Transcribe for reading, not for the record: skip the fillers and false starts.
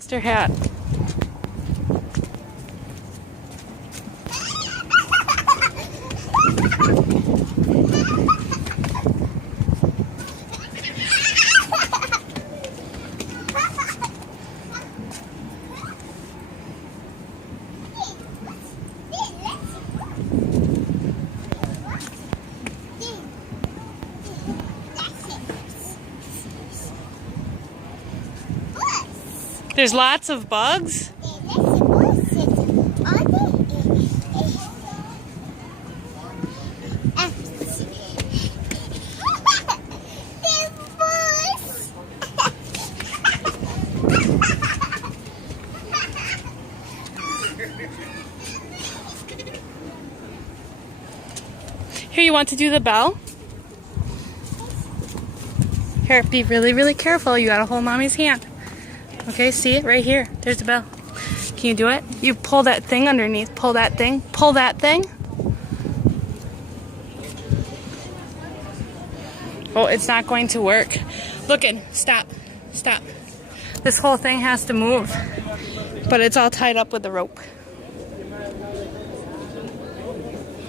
Lost her hat. There's lots of bugs. Here, you want to do the bell? Here, be really, really careful. You gotta hold Mommy's hand. Okay, see it right here. There's the bell. Can you do it? You pull that thing underneath. Pull that thing. Pull that thing. Oh, it's not going to work. Look it. Stop. Stop. This whole thing has to move. But it's all tied up with the rope.